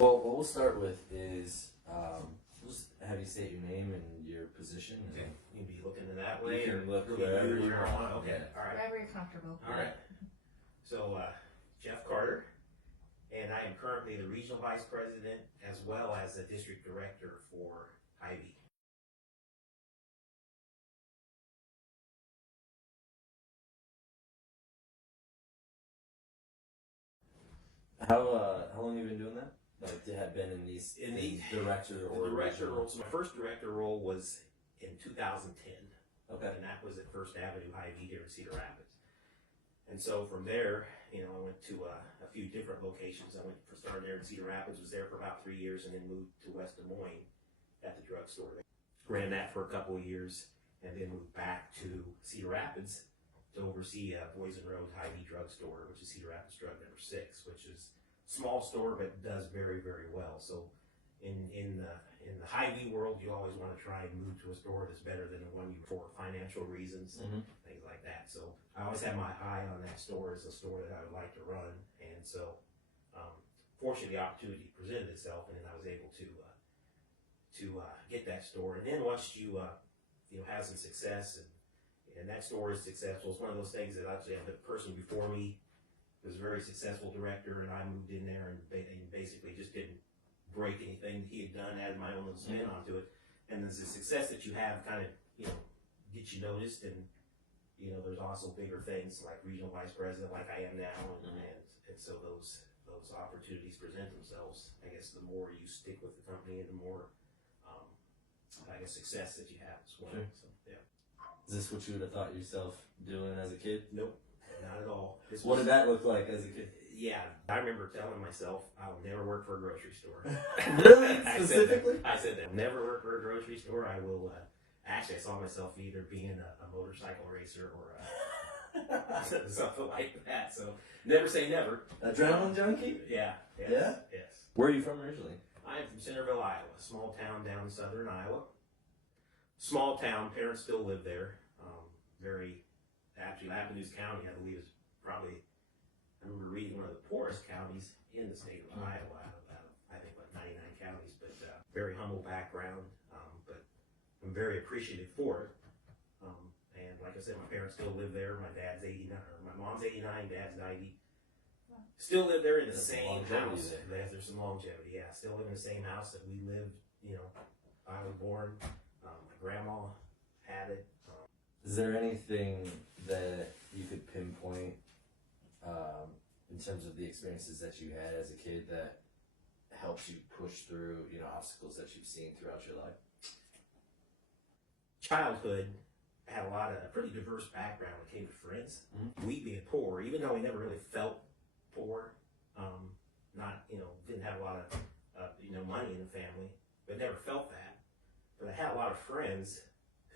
Well, what we'll start with is we'll just have you state your name and your position. Okay. You can be looking in that way. You can look wherever wherever you want. Okay. Yeah. All right. Wherever you're comfortable. All right. So, Jeff Carter, and I am currently the regional vice president as well as the district director for Hy Vee. How long have you been doing that? Like, to have been in these director or director regional? role. So my first director role was in 2010. Okay. And that was at First Avenue Hy Vee here in Cedar Rapids. And so from there, I went to a few different locations. I started there in Cedar Rapids, was there for about 3 years, and then moved to West Des Moines at the drugstore. Ran that for a couple of years, and then moved back to Cedar Rapids to oversee Boysen Road Hy Vee drugstore, which is Cedar Rapids drug number 6, which is a small store but does very, very well. So in the Hy Vee world, you always want to try and move to a store that's better than the one you for financial reasons, things like that. So I always had my eye on that store as a store that I would like to run, and so fortunately the opportunity presented itself, and then I was able to get that store. And then once you have some success and that store is successful, it's one of those things that actually the person before me was a very successful director, and I moved in there and basically just didn't break anything that he had done, added my own little spin onto it. And there's the success that you have kind of, gets you noticed, and, there's also bigger things like regional vice president like I am now, and so those opportunities present themselves. I guess the more you stick with the company and the more, success that you have as well. Sure. So, yeah. Is this what you would have thought yourself doing as a kid? Nope, not at all. What did that look like as a kid? Yeah, I remember telling myself I'll never work for a grocery store. Really? Specifically? I said that. I'll never work for a grocery store. I will, actually, I saw myself either being a motorcycle racer or something like that. So never say never. Adrenaline junkie? Yeah. Yes, Yeah? Yes. Where are you from originally? I'm from Centerville, Iowa, a small town down in southern Iowa. Small town, parents still live there. Actually, Lapidus County, I believe, is probably, I remember reading, one of the poorest counties in the state of Iowa, out of I think, 99 counties, but very humble background, but I'm very appreciative for it. And like I said, my parents still live there. My dad's 89, or my mom's 89, dad's 90. Still live there in the same house. There's some longevity, yeah. Still live in the same house that we lived, I was born. My grandma had it. Is there anything that you could pinpoint in terms of the experiences that you had as a kid that helps you push through, obstacles that you've seen throughout your life? Childhood, I had a pretty diverse background when it came to friends. We being poor, even though we never really felt poor, didn't have a lot of, money in the family, but never felt that. But I had a lot of friends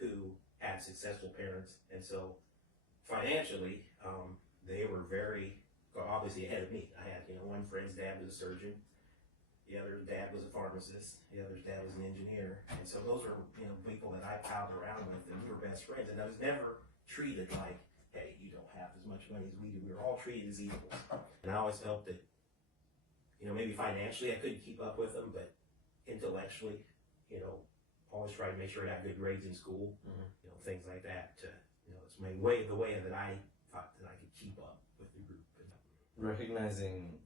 who had successful parents, and so financially, they were very, obviously ahead of me. I had, one friend's dad was a surgeon, the other's dad was a pharmacist, the other's dad was an engineer, and so those were, people that I palled around with, and we were best friends, and I was never treated like, hey, you don't have as much money as we do. We were all treated as equals, and I always felt that, maybe financially I couldn't keep up with them, but intellectually, always try to make sure I got good grades in school, things like that. It's the way that I thought that I could keep up with the group. Recognizing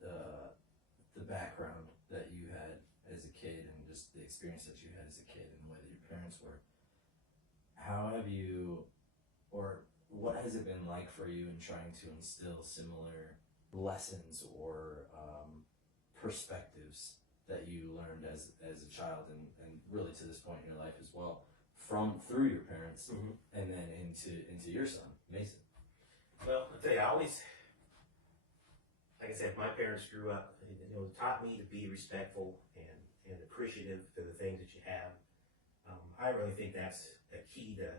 the background that you had as a kid and just the experience that you had as a kid and the way that your parents were, how have you, or what has it been like for you in trying to instill similar lessons or perspectives that you learned as a child and really to this point in your life as well, through your parents and then into your son, Mason? Well, I'll tell you, I always, like I said, my parents grew up, taught me to be respectful and appreciative to the things that you have. I really think that's a key to,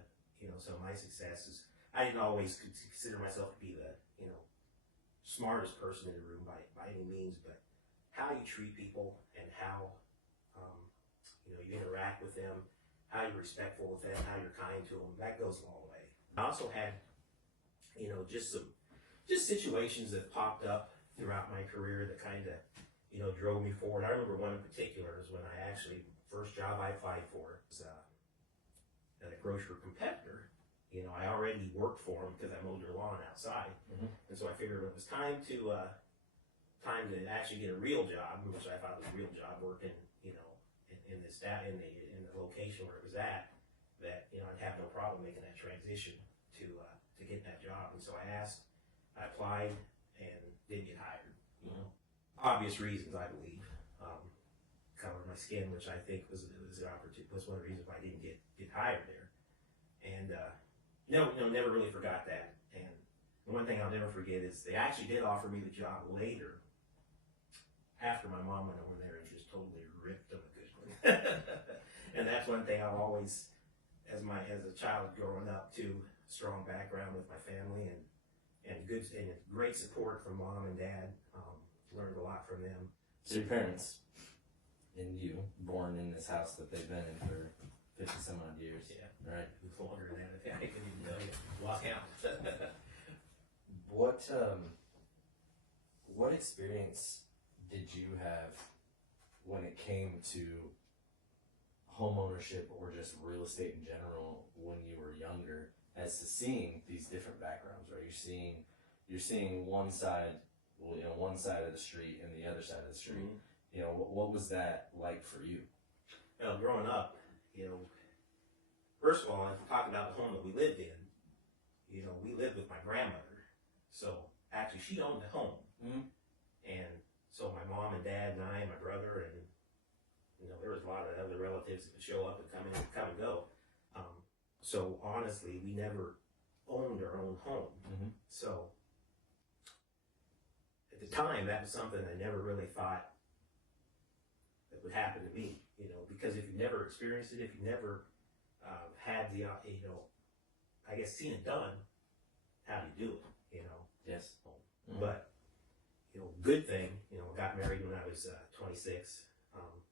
some of my successes. I didn't always consider myself to be the, smartest person in the room by any means, but how you treat people and how, you interact with them, how you're respectful with them, how you're kind to them, that goes a long way. I also had, just situations that popped up throughout my career that kind of, drove me forward. I remember one in particular is when I actually, first job I applied for was at a grocery competitor. I already worked for them because I mowed their lawn outside. Mhm. And so I figured it was time to actually get a real job, which I thought was a real job, working, in the location where it was at, that, I'd have no problem making that transition to get that job. And so I applied and didn't get hired, Obvious reasons, I believe. Color of my skin, which I think was one of the reasons why I didn't get hired there. And, never really forgot that. And the one thing I'll never forget is they actually did offer me the job later, after my mom went over there and just totally ripped them a good one. And that's one thing I've always, as a child growing up, too, strong background with my family and great support from mom and dad. Learned a lot from them. So your parents and you, born in this house that they've been in for 50 some odd years. Yeah. Right. Longer than that, I couldn't even tell you. Lost count. What experience did you have when it came to home ownership or just real estate in general when you were younger, as to seeing these different backgrounds, right? You're seeing one side of the street and the other side of the street. Mm-hmm. What was that like for you? Growing up, first of all, talking about the home that we lived in, we lived with my grandmother. So actually she owned the home. Mm-hmm. And so my mom and dad and I and my brother and, there was a lot of other relatives that would show up and come and go. So honestly, we never owned our own home. Mm-hmm. So at the time, that was something I never really thought that would happen to me, because if you've never experienced it, if you never had the, I guess seen it done, how do you do it, Yes. Mm-hmm. But, good thing, got married when I was 26.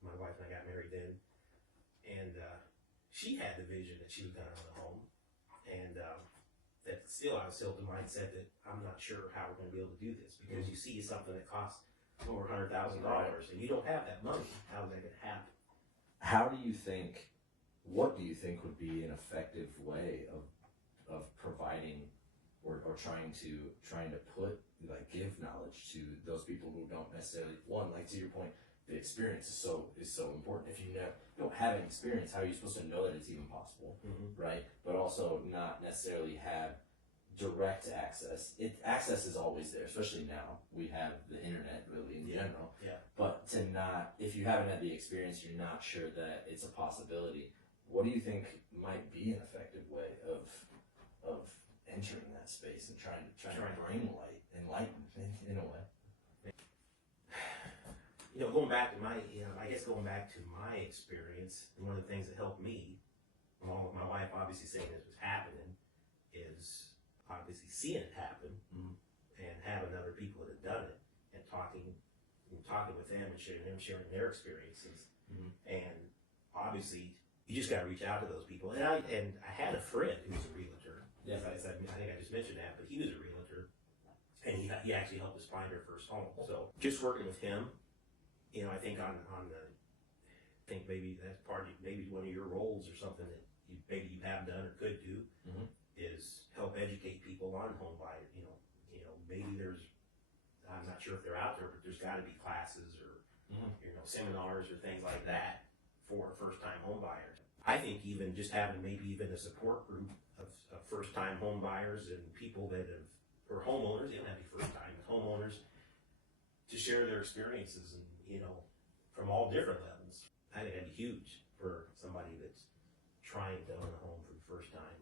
My wife and I got married then. And she had the vision that she was going to own a home. And that I was still the mindset that I'm not sure how we're going to be able to do this, because you see something that costs over $100,000 and you don't have that money. How is that going to happen? What do you think would be an effective way of providing or trying to put, give knowledge to those people who don't necessarily, to your point, the experience is so important. If you don't have an experience, how are you supposed to know that it's even possible, Mm-hmm. right? But also not necessarily have direct access. Access is always there, especially now. We have the internet really in general. Yeah. But if you haven't had the experience, you're not sure that it's a possibility. What do you think might be an effective way of entering that space and trying to bring enlighten in a way? Going back to my experience, and one of the things that helped me, along with my wife obviously saying this was happening, is obviously seeing it happen, Mm-hmm. and having other people that have done it, and talking with them and sharing their experiences. Mm-hmm. And obviously, you just got to reach out to those people. And I had a friend who was a realtor. Yeah. I think I just mentioned that, but he was a realtor, and he actually helped us find our first home. So just working with him, I think I think maybe that's maybe one of your roles or something that you have done or could do, Mm-hmm. is help educate people on home buying. Maybe I'm not sure if they're out there, but there's got to be classes or Mm-hmm. seminars or things like that for first-time home buyers. I think even just having maybe even a support group of first-time home buyers and people or homeowners, they don't have to be first-time, but homeowners, to share their experiences and, from all different levels. I think that'd be huge for somebody that's trying to own a home for the first time.